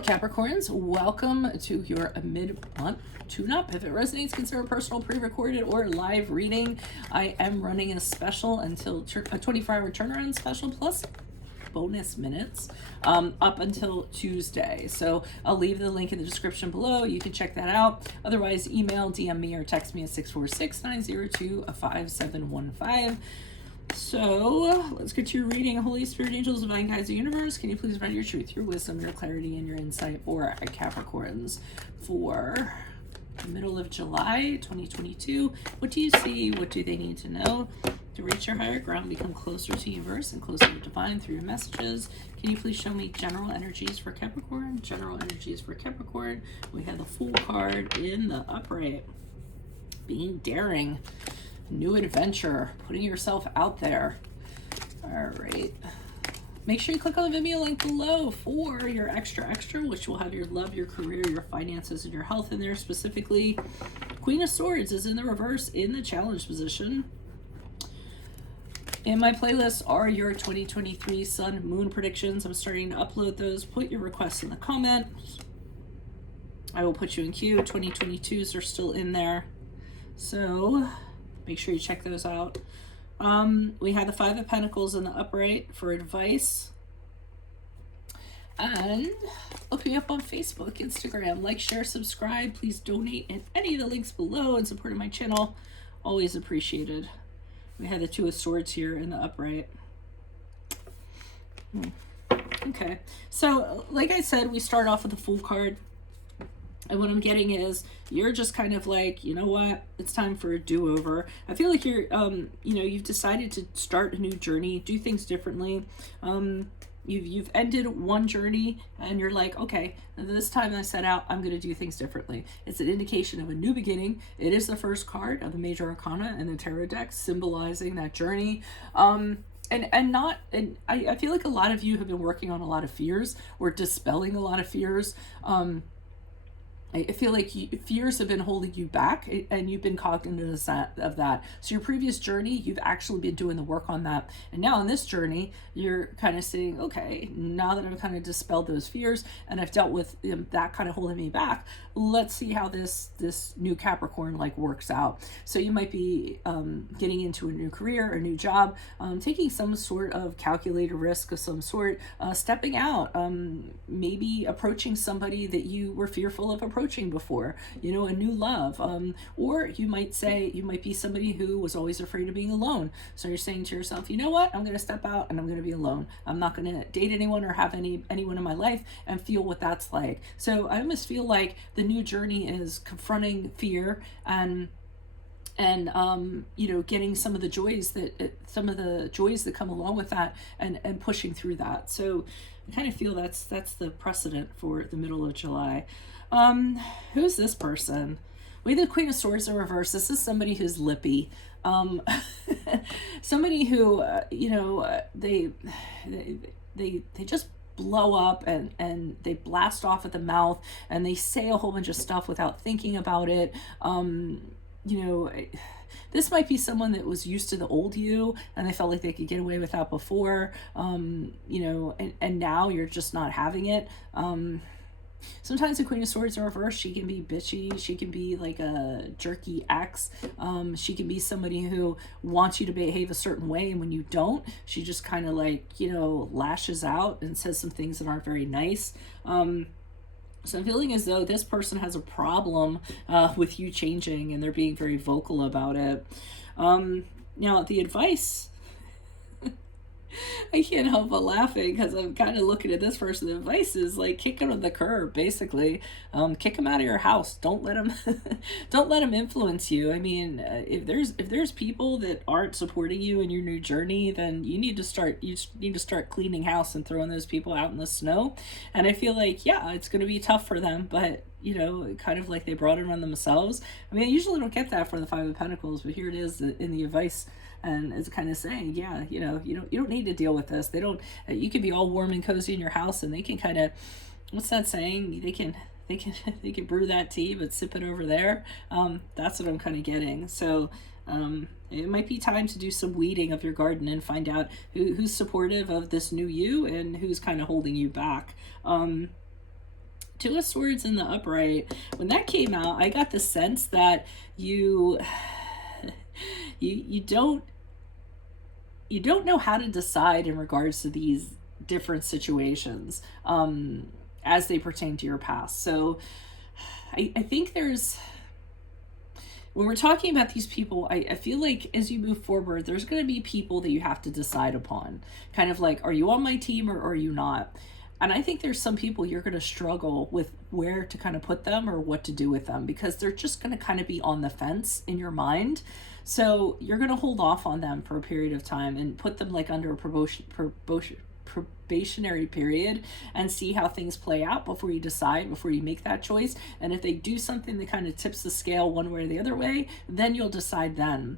Capricorns, welcome to your mid-month tune-up. If it resonates, consider a personal pre-recorded or live reading. I am running a special until a 24-hour turnaround special plus bonus minutes up until Tuesday. So I'll leave the link in the description below. You can check that out. Otherwise, email, DM me, or text me at 646-902-5715. So let's get to your reading. Holy Spirit, angels, divine guides, the universe, can you please write your truth, your wisdom, your clarity, and your insight for Capricorns for the middle of July 2022? What do you see? What do they need to know to reach your higher ground, become closer to universe and closer to divine through your messages? Can you please show me general energies for Capricorn? General energies for Capricorn. We have the Fool card in the upright. Being daring. New adventure, putting yourself out there. All right. Make sure you click on the Venmo link below for your extra, which will have your love, your career, your finances, and your health in there specifically. Queen of Swords is in the reverse in the challenge position. In my playlist are your 2023 Sun Moon predictions. I'm starting to upload those. Put your requests in the comments. I will put you in queue. 2022s are still in there. So make sure you check those out. We have the Five of Pentacles in the upright for advice. And look me up on Facebook, Instagram. Like, share, subscribe. Please donate in any of the links below in support of my channel. Always appreciated. We have the Two of Swords here in the upright. Okay. So, like I said, we start off with the Fool card. And what I'm getting is you're just kind of like, you know what, it's time for a do-over. I feel like you're, you've decided to start a new journey, do things differently. You've ended one journey and you're like, okay, this time I set out, I'm going to do things differently. It's an indication of a new beginning. It is the first card of the Major Arcana in the tarot deck, symbolizing that journey. I feel like a lot of you have been working on a lot of fears or dispelling a lot of fears. I feel like fears have been holding you back and you've been cognizant of that. So your previous journey, you've actually been doing the work on that. And now in this journey, you're kind of saying, okay, now that I've kind of dispelled those fears and I've dealt with that kind of holding me back, let's see how this new Capricorn works out. So you might be getting into a new career, a new job, taking some sort of calculated risk of some sort, stepping out, maybe approaching somebody that you were fearful of approaching before, a new love, or you might be somebody who was always afraid of being alone. So you're saying to yourself, you know what, I'm going to step out and I'm going to be alone. I'm not going to date anyone or have anyone in my life and feel what that's like. So I almost feel like the new journey is confronting fear and getting some of the joys that come along with that and pushing through that. So I kind of feel that's the precedent for the middle of July. Who's this person? We have the Queen of Swords in reverse. This is somebody who's lippy. Somebody who, they just blow up and they blast off at the mouth and they say a whole bunch of stuff without thinking about it. This might be someone that was used to the old you and they felt like they could get away with that before, and now you're just not having it. Sometimes the Queen of Swords in reverse, she can be bitchy. She can be like a jerky ex. She can be somebody who wants you to behave a certain way, and when you don't, she just kind of lashes out and says some things that aren't very nice. So I'm feeling as though this person has a problem with you changing, and they're being very vocal about it. Now, the advice, I can't help but laughing because I'm kind of looking at this person. The advice is kick him to the curb, basically. Kick him out of your house. Don't let him influence you. I mean, if there's people that aren't supporting you in your new journey, then you need to start cleaning house and throwing those people out in the snow. And I feel like, yeah, it's going to be tough for them, but kind of like they brought it on themselves. I mean, I usually don't get that for the Five of Pentacles, but here it is in the advice. And it's kind of saying, yeah, you don't need to deal with this. You can be all warm and cozy in your house, and they can kind of, what's that saying? They can brew that tea, but sip it over there. That's what I'm kind of getting. So it might be time to do some weeding of your garden and find out who's supportive of this new you and who's kind of holding you back. Two of Swords in the upright. When that came out, I got the sense that you you don't know how to decide in regards to these different situations as they pertain to your past. So I think there's, when we're talking about these people, I feel like as you move forward, there's going to be people that you have to decide upon. Kind of like, are you on my team or are you not? And I think there's some people you're going to struggle with where to kind of put them or what to do with them, because they're just going to kind of be on the fence in your mind. So you're going to hold off on them for a period of time and put them like under a probationary period and see how things play out before you decide, before you make that choice. And if they do something that kind of tips the scale one way or the other way, then you'll decide then.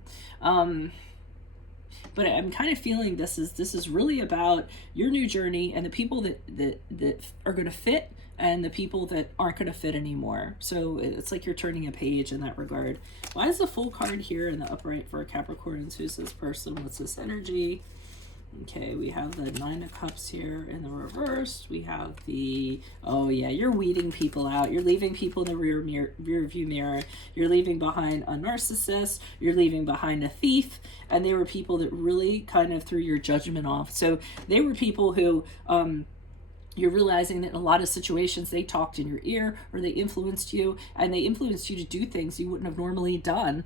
But I'm kind of feeling this is really about your new journey and the people that are going to fit and the people that aren't going to fit anymore. So it's like you're turning a page in that regard. Why is the Fool card here in the upright for Capricorns? Who's this person? What's this energy? Okay, we have the Nine of Cups here in the reverse. We have the, oh yeah, you're weeding people out. You're leaving people in the rear view mirror. You're leaving behind a narcissist. You're leaving behind a thief. And they were people that really kind of threw your judgment off. So they were people who, you're realizing that in a lot of situations they talked in your ear or they influenced you, and they influenced you to do things you wouldn't have normally done,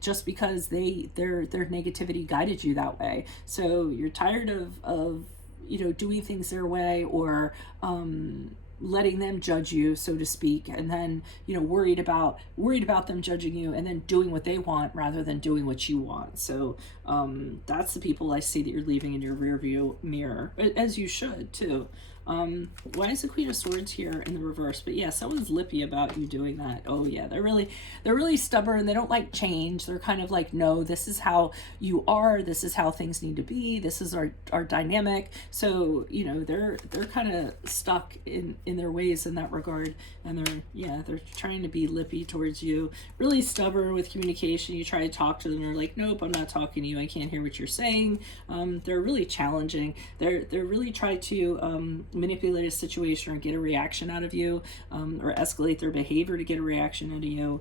just because their negativity guided you that way. So you're tired of doing things their way, or letting them judge you, so to speak, and then worried about them judging you and then doing what they want rather than doing what you want. So that's the people I see that you're leaving in your rear view mirror, as you should too. Why is the Queen of Swords here in the reverse? But yeah, someone's lippy about you doing that. Oh yeah, they're really stubborn. They don't like change. They're kind of like, no, this is how you are. This is how things need to be. This is our dynamic. So they're kind of stuck in their ways in that regard, and they're trying to be lippy towards you. Really stubborn with communication. You try to talk to them, they're like, nope, I'm not talking to you. I can't hear what you're saying. They're really challenging. They're really trying to manipulate a situation or get a reaction out of you, or escalate their behavior to get a reaction out of you,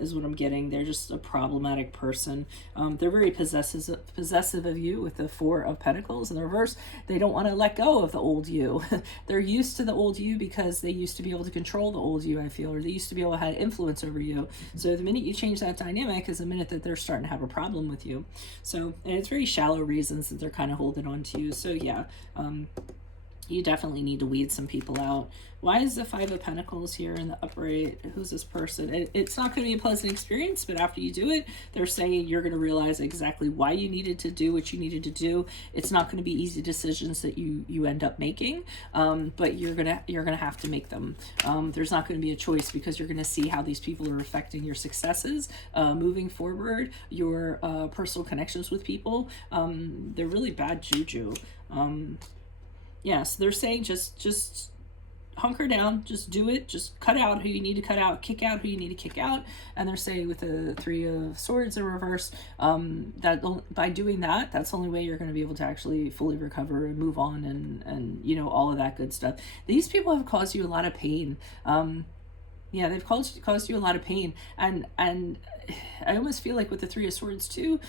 is what I'm getting. They're just a problematic person. They're very possessive of you with the Four of Pentacles in the reverse. They don't want to let go of the old you. They're used to the old you because they used to be able to control the old you, I feel, or they used to be able to have influence over you. So the minute you change that dynamic is the minute that they're starting to have a problem with you. So, and it's very shallow reasons that they're kind of holding on to you. So yeah, you definitely need to weed some people out. Why is the Five of Pentacles here in the upright? Who's this person? It's not going to be a pleasant experience, but after you do it, they're saying you're going to realize exactly why you needed to do what you needed to do. It's not going to be easy decisions that you end up making, but you're gonna have to make them. There's not going to be a choice, because you're going to see how these people are affecting your successes moving forward, your personal connections with people. They're really bad juju. Yeah, so they're saying just hunker down, just do it, just cut out who you need to cut out, kick out who you need to kick out. And they're saying with the Three of Swords in reverse, that by doing that, that's the only way you're going to be able to actually fully recover and move on and all of that good stuff. These people have caused you a lot of pain. Yeah, they've caused you a lot of pain. And I almost feel like with the Three of Swords too,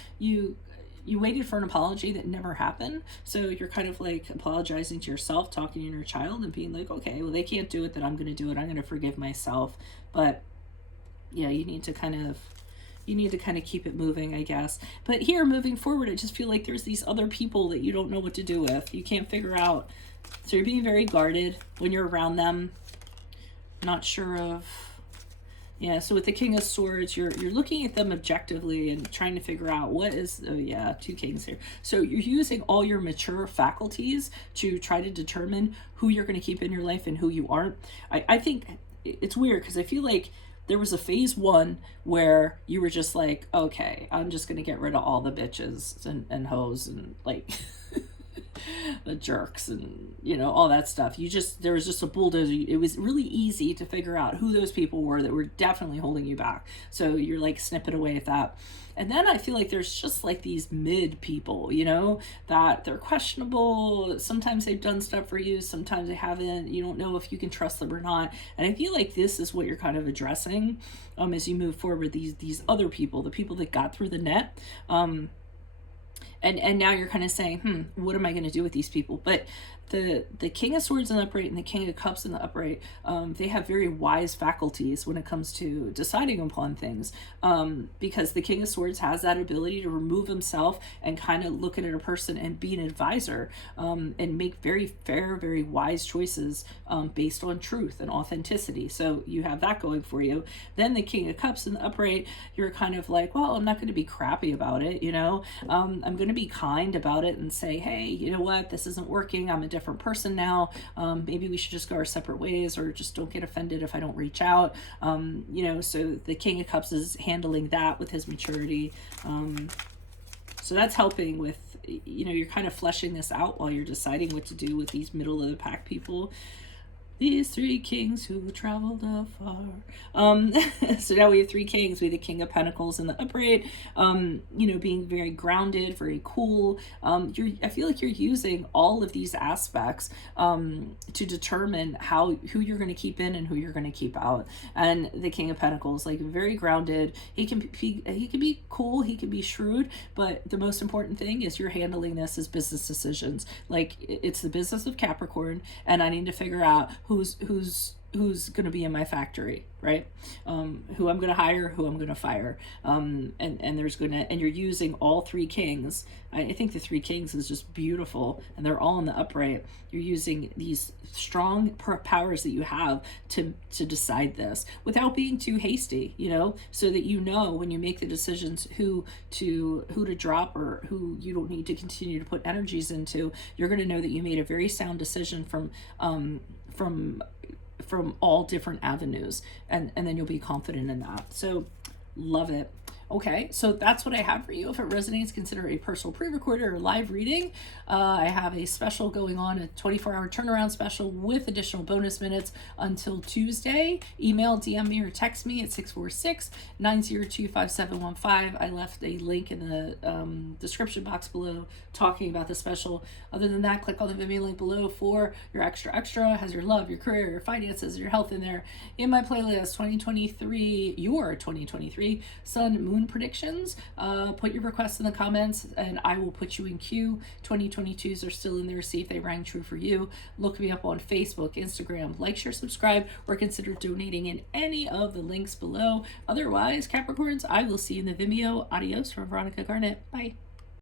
you waited for an apology that never happened. So you're kind of like apologizing to yourself, talking to your inner child and being like, okay, well, they can't do it, then I'm going to do it. I'm going to forgive myself. But yeah, you need to kind of keep it moving, I guess. But here, moving forward, I just feel like there's these other people that you don't know what to do with. You can't figure out. So you're being very guarded when you're around them. Not sure of... Yeah, so with the King of Swords, you're looking at them objectively and trying to figure out what is, oh yeah, two kings here. So you're using all your mature faculties to try to determine who you're going to keep in your life and who you aren't. I think it's weird, because I feel like there was a phase one where you were just like, okay, I'm just going to get rid of all the bitches and hoes and like... the jerks and, you know, all that stuff. There was just a bulldozer. It was really easy to figure out who those people were that were definitely holding you back. So you're like snipping away at that. And then I feel like there's just like these mid people, you know, that they're questionable. Sometimes they've done stuff for you, sometimes they haven't. You don't know if you can trust them or not. And I feel like this is what you're kind of addressing as you move forward. These other people, the people that got through the net. And now you're kind of saying, what am I going to do with these people? But the King of Swords in the upright and the King of Cups in the upright, they have very wise faculties when it comes to deciding upon things, because the King of Swords has that ability to remove himself and kind of look at a person and be an advisor, and make very fair, very wise choices based on truth and authenticity. So you have that going for you. Then the King of Cups in the upright, you're kind of like, well, I'm not going to be crappy about it, you know. I'm going to be kind about it and say, hey, you know what, this isn't working. I'm a different person now. Maybe we should just go our separate ways, or just don't get offended if I don't reach out. You know, so the King of Cups is handling that with his maturity. So that's helping with, you know, you're kind of fleshing this out while you're deciding what to do with these middle of the pack people. These three kings who traveled afar. So now we have three kings. We have the King of Pentacles in the upright, you know, being very grounded, very cool. I feel like you're using all of these aspects to determine who you're going to keep in and who you're going to keep out. And the King of Pentacles, like, very grounded. He can be cool, he can be shrewd, but the most important thing is you're handling this as business decisions. Like, it's the business of Capricorn, and I need to figure out who's going to be in my factory, right? Who I'm going to hire, who I'm going to fire. And you're using all three kings. I think the three kings is just beautiful, and they're all in the upright. You're using these strong powers that you have to decide this without being too hasty, you know, so that, you know, when you make the decisions who to drop or who you don't need to continue to put energies into, you're going to know that you made a very sound decision from all different avenues, and then you'll be confident in that. So love it. Okay, so that's what I have for you. If it resonates, consider a personal pre-recorded or live reading. I have a special going on, a 24-hour turnaround special with additional bonus minutes until Tuesday. Email, DM me, or text me at 646-902-5715. I left a link in the description box below talking about the special. Other than that, click on the Vimeo link below for your extra. It has your love, your career, your finances, your health in there. In my playlist, your 2023 Sun Moon predictions. Put your requests in the comments and I will put you in queue. 2022s are still in there. See if they rang true for you. Look me up on Facebook, Instagram. Like, share, subscribe, or consider donating in any of the links below. Otherwise, Capricorns, I will see you in the Vimeo. Adios from Veronica Garnet. Bye.